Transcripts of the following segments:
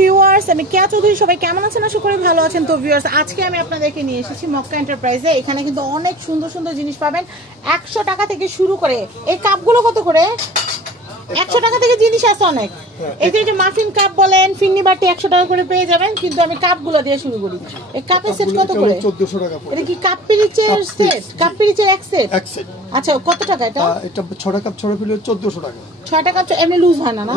Viewers, আমি কেয়া চৌধুরী। সবাই কেমন আছেন? আশা করি ভালো আছেন। তো ভিউয়ার্স, আজকে আমি আপনাদেরকে নিয়ে এসেছি মক্কা এন্টারপ্রাইজে। এখানে কিন্তু অনেক সুন্দর সুন্দর জিনিস পাবেন 100 টাকা থেকে শুরু করে। এই কাপগুলো কত করে? 100 টাকা থেকে জিনিস আছে অনেক। এই যে মাফিন কাপ বলেন, ফিন্নি বাটি 100 টাকা করে পেয়ে যাবেন। কিন্তু আমি কাপগুলো দিয়ে শুরু করি। এই কাপের সেট কত করে? 1400 টাকা। এটা কি কাপ পিরিচের সেট? কাপ পিরিচের এক সেট? এক সেট। আচ্ছা, কত টাকা এটা? এটা 6টা কাপ 6 পিলে 1400 টাকা। 6 টাকা এমনি লুজ হয় না? না।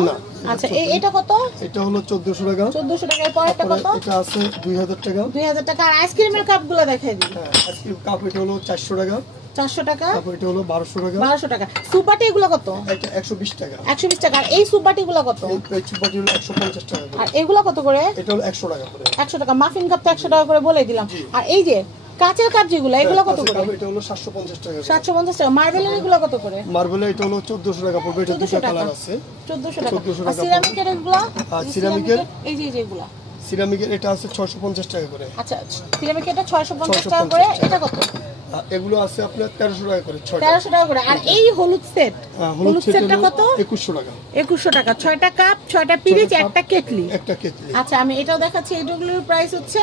আচ্ছা, এটা কত? এটা হলো 1400 টাকা। 1400 টাকা। এর পরেরটা কত? এটা আছে 2000 টাকা। 2000 টাকা। আর আইসক্রিমের কাপগুলো দেখাই দিই। হ্যাঁ, আইসক্রিম কাপ এটা হলো 400 টাকা। 400 টাকা। তারপর এটা হলো 1200 টাকা। 1200 টাকা। সুপাটি এগুলো কত? এটা 120 টাকা। 120 টাকা। আর এই সুপাটি গুলো কত? এই সুপাটি হলো 150 টাকা করে। আর এগুলো কত করে? এটা হলো 100 টাকা করে। 100 টাকা। মাফিন কাপ তো 100 টাকা করে বলে দিলাম। আর এই যে কাঁচের কাপ যেগুলো, এগুলো কত করে? এটা হলো 750 টাকা। 750 টাকা। মার্বেলের এগুলো কত করে? মার্বেলের এটা হলো 1400 টাকা পড়বে। এটা দুটো কালার আছে। 1400 টাকা। 1400 আর টাকা। সিরামিকের এগুলো? সিরামিকের এই যে এগুলো সিরামিকের এটা আছে 650 টাকা করে। আচ্ছা, সিরামিকের এটা 650 টাকা করে। এটা কত? এগুলো আছে আপনার 1300 টাকা করে। 1300 টাকা করে। আর এই হলুদ সেট, হলুদ সেটটা কত? 2100 টাকা। 2100 টাকা। 6টা কাপ, 6টা পিরিচ, একটা কেটলি। একটা কেটলি। আচ্ছা, আমি এটাও দেখাচ্ছি। এগুলোর প্রাইস হচ্ছে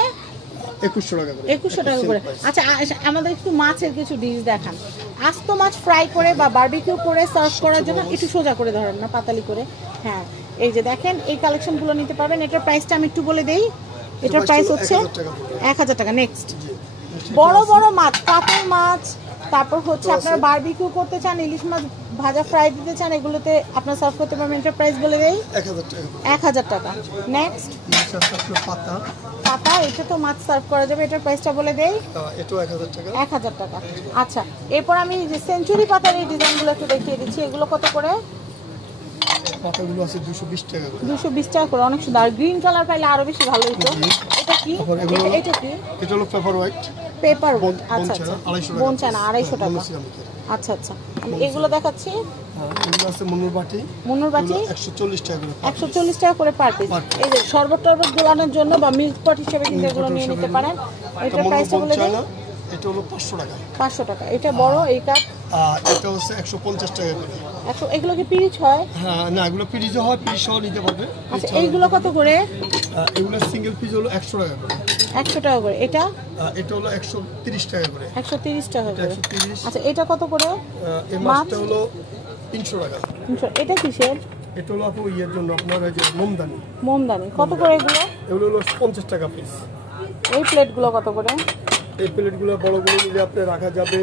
2100 টাকা করে। 2100 টাকা করে। আচ্ছা, আমাদের একটু মাছের কিছু ডিশ দেখান। আস্ত মাছ ফ্রাই করে বা বারবিকিউ করে সার্ভ করার জন্য একটু সোজা করে ধরেন না, পাতালি করে। হ্যাঁ, এই যে দেখেন, এই কালেকশনগুলো নিতে পারবেন। এটার প্রাইসটা আমি একটু বলে দেই। এটার প্রাইস হচ্ছে 1000 টাকা। নেক্সট, বড় বড় মাছ, কাতল মাছ, তারপর হচ্ছে আপনারা বারবিকিউ করতে চান, ইলিশ মাছ ভাজা ফ্রাই দিতে চান, এগুলোতে আপনারা সার্ভ করতে পারবেন। এটার প্রাইস বলে দেই 1000 টাকা। 1000 টাকা। নেক্সট, পাতা। পাতা, এটা তো মাছ সার্ভ করা যাবে। এটার প্রাইসটা বলে দেই। এটাও 1000 টাকা। 1000 টাকা। আচ্ছা, এরপর আমি যে সেঞ্চুরি পাতার এই ডিজাইনগুলো একটু দেখিয়ে দিচ্ছি। এগুলো কত করে? পাতাগুলো আছে 220 টাকা করে। 220 টাকা করে। অনেক সুন্দর। আর গ্রিন কালার পাইলে আরো বেশি ভালো হতো। এটা কি? এটা কি? এটা হলো পেপার হোয়াইট। Paper white. আচ্ছা আচ্ছা। 250 টাকা। বনচানা 250 টাকা। আচ্ছা আচ্ছা, আমি এগুলো দেখাচ্ছি। এগুলো আছে মুনুর বাটি। মুনুর বাটি 140 টাকা করে। 140 টাকা করে পার পিস। এই যে শরবত টরবত গোলানোর জন্য বা মিল্ক পট হিসেবে কিন্তু এগুলো নিয়ে নিতে পারেন। এটার প্রাইসটা বলে দিন। এটা হলো 500 টাকা। 500 টাকা। এটা বড় এই কাপ। এটা হচ্ছে 150 টাকা করে। এগুলো কি পিরিচ হয়? হ্যাঁ, না, এগুলো পিরিচ হয়, পিরিচ সহ নিতে পারবে। আচ্ছা, এইগুলো কত করে? এগুলো সিঙ্গেল পিস হলো 100 টাকা করে। 100 টাকা করে। এটা হলো 130 টাকা করে। 130 টাকা করে। 130। আচ্ছা, এটা কত করে? এই মাছটা হলো 300 টাকা। এটা কিসের? এটা হলো আপু ইয়ের জন্য, আপনার এই যে মোমদানি। মোমদানি কত করে এগুলো? এগুলো হলো 50 টাকা পিস। এই প্লেটগুলো কত করে? এই প্লেটগুলো বড়গুলো নিলে আপনি রাখা যাবে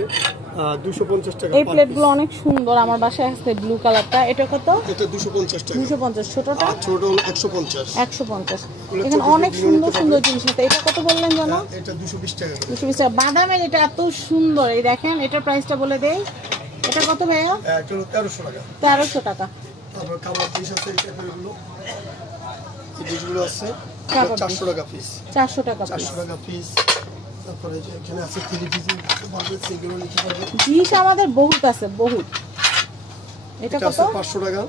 250 টাকা। এই প্লেটগুলো অনেক সুন্দর, আমার বাসায় আছে ব্লু কালারটা। এটা কত? এটা 250 টাকা। 250। ছোটটা? ছোট হলো 150। 150। এখানে অনেক সুন্দর সুন্দর জিনিস আছে। এটা কত বললেন জানো? এটা 220 টাকা। 220 টাকা। বাদামের এটা এত সুন্দর। এই দেখেন, এটার প্রাইসটা বলে দেই। এটা কত ভাইয়া? এটা হলো 1300 টাকা। 1300 টাকা। তারপর কাবাব ডিশ আছে। এই টাইপেরগুলো, এই ডিশগুলো আছে 400 টাকা পিস। 400 টাকা। 400 টাকা পিস। তারপরে যে এখানে আছে 3 পিস, সেগুলো নিতে পারবে। ডিশ আমাদের বহুত আছে, বহুত। এটা কত? 500 টাকা।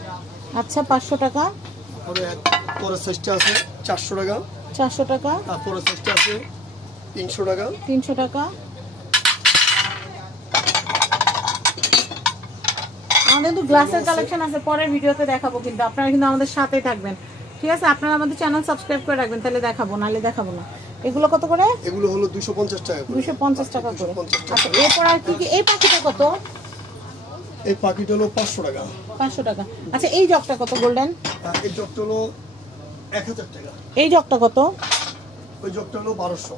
আচ্ছা, 500 টাকা। তারপরে পরের সাইজটা আছে 400 টাকা। 400 টাকা। তারপরের সাইজটা আছে 300 টাকা। 300 টাকা। আমাদের কিন্তু গ্লাসের কালেকশন আছে, পরের ভিডিওতে দেখাবো। কিন্তু আপনারা কিন্তু আমাদের সাথেই থাকবেন, ঠিক আছে? আপনারা আমাদের চ্যানেল সাবস্ক্রাইব করে রাখবেন, তাহলে দেখাবো, নাহলে দেখাবো না। এগুলো কত করে? এগুলো হলো 250 টাকা করে। 250 টাকা করে। আচ্ছা, এরপর আর কি? এই পাখিটা কত? এই পাখিটা হলো 500 টাকা। 500 টাকা। আচ্ছা, এই জগটা কত? গোল্ডেন এই জগটা হলো 1000 টাকা। এই জগটা কত? ওই জগটা হলো 1200।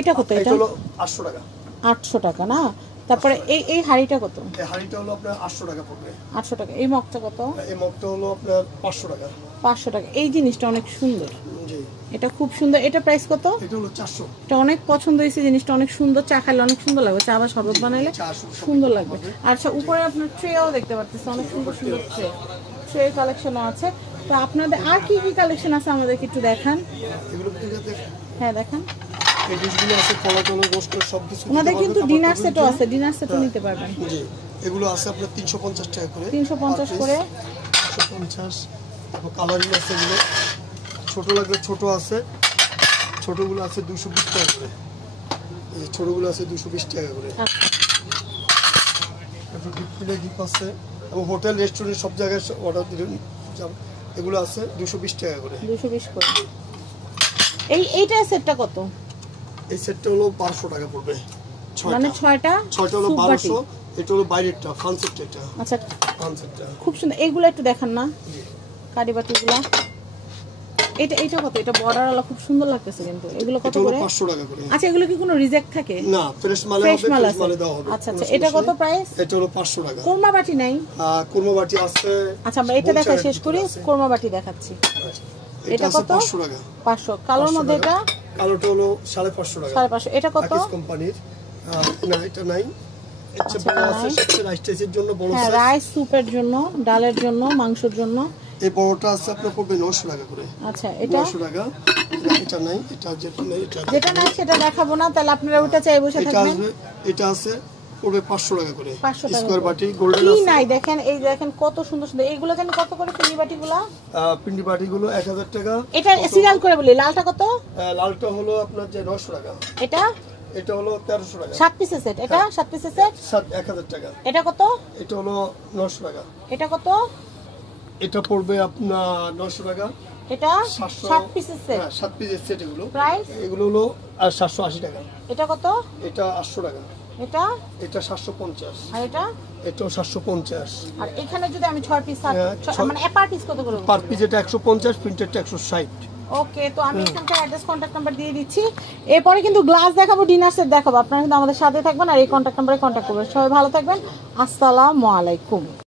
এটা কত? এটা হলো 800 টাকা। 800 টাকা না? তারপরে এই হাড়িটা কত? এই হাড়িটা হলো আপনার 800 টাকা পড়বে। 800 টাকা। এই মগটা কত? এই মগটা হলো আপনার 500 টাকা। 500 টাকা। এই জিনিসটা অনেক সুন্দর। জি, এটা খুব সুন্দর। এটা প্রাইস কত? এটা হলো 400। এটা অনেক পছন্দ হয়েছে জিনিসটা, অনেক সুন্দর। চা খাইলে অনেক সুন্দর লাগবে, চা বা শরবত বানাইলে সুন্দর লাগবে। আচ্ছা, উপরে আপনার ট্রেও দেখতে পাচ্ছেন, অনেক সুন্দর সুন্দর ট্রে কালেকশনও আছে। তো আপনাদের আর কি কি কালেকশন আছে আমাদেরকে একটু দেখান। এগুলো দেখতে, হ্যাঁ দেখান। এই ডিশগুলো আছে, কলা টলা গোশত সব কিছু। আমাদের কিন্তু ডিনার সেটও আছে, ডিনার সেটও নিতে পারবেন। জি, এগুলো আছে আপনার 350 টাকা করে। 350 করে। 350। তারপর কালারিং আছে, এগুলো ছোট লাগবে, ছোট আছে। ছোটগুলো আছে 220 টাকা করে। এই ছোটগুলো আছে 220 টাকা করে। তারপর ডিপ আছে, এবং হোটেল রেস্টুরেন্ট সব জায়গায় অর্ডার দিলে এগুলো আছে 220 টাকা করে। 220 করে। এইটা সেটটা কত? এই সেটটা হলো 1200 টাকা পড়বে। মানে 6টা হলো 1200। এটা হলো বাইরেরটা, ফান সেটটা এটা। আচ্ছা, ফান সেটটা খুব সুন্দর। এইগুলো একটু দেখান না, কারি বাটিগুলো। এটা কত? এটা বর্ডারওয়ালা খুব সুন্দর লাগতেছে কিন্তু। এগুলো কত করে? 500 টাকা করে। আচ্ছা, এগুলো কি কোনো রিজেক্ট থাকে? না, ফ্রেশ মাল হবে, ফ্রেশ মাল দেওয়া হবে। আচ্ছা আচ্ছা, এটা কত প্রাইস? এটা হলো 500 টাকা। কোরমা বাটি নাই? কোরমা বাটি আছে। আচ্ছা, আমরা এটা দেখা শেষ করি, কোরমা বাটি দেখাচ্ছি। এটা কত? 500 টাকা। 500। কালোর মধ্যে এটা? কালোটা হলো 550 টাকা। 550। এটা কত? আকিস কোম্পানির। না, এটা নাই। এটা বড় আছে, সেটা রাইস টাইসের জন্য বড় আছে। হ্যাঁ, রাইস স্যুপের জন্য, ডালের জন্য, মাংসের জন্য। এই বড়টা আছে আপনার পড়বে 900 টাকা করে। আচ্ছা, এটা 900 টাকা। এটা নাই, এটা যেটা নাই, যেটা নাই সেটা দেখাবো না, তাহলে আপনারা ওটা চাই বসে এটা থাকবেন। আসবে, এটা আছে পড়বে 500 টাকা করে। 500 টাকা স্কয়ার বাটি গোল্ডেন কি আছে। নাই দেখেন, এই দেখেন কত সুন্দর সুন্দর। এইগুলো জানি কত করে পিন্ডি বাটিগুলো? পিন্ডি বাটিগুলো 1000 টাকা। এটা সিরিয়াল করে বলি, লালটা কত? লালটা হলো আপনার যে 900 টাকা। এটা হলো 1300 টাকা। 7 পিসের সেট। এটা 7 পিসের সেট 1000 টাকা। এটা কত? এটা হলো 900 টাকা। এটা কত? এটা পড়বে আপনার 900 টাকা। এটা 7 পিসের সেট। হ্যাঁ, 7 পিসের সেট এগুলো। প্রাইস? এগুলো হলো 780 টাকা। এটা কত? এটা 800 টাকা। এটা 750। আর এটাও 750। আর এখানে যদি আমি 6 পিস হ্যাঁ, মানে পার পিস কত করে? পার পিস এটা 150, প্রিন্টেডটা 160। ওকে, তো আমি এখানকার অ্যাড্রেস কন্ট্যাক্ট নাম্বার দিয়ে দিচ্ছি। এরপরে কিন্তু গ্লাস দেখাবো, ডিনার সেট দেখাবো। আপনারা কিন্তু আমাদের সাথে থাকবেন আর এই কন্ট্যাক্ট নাম্বারে কন্ট্যাক্ট করবেন। সবাই ভালো থাকবেন। আসসালামু আলাইকুম।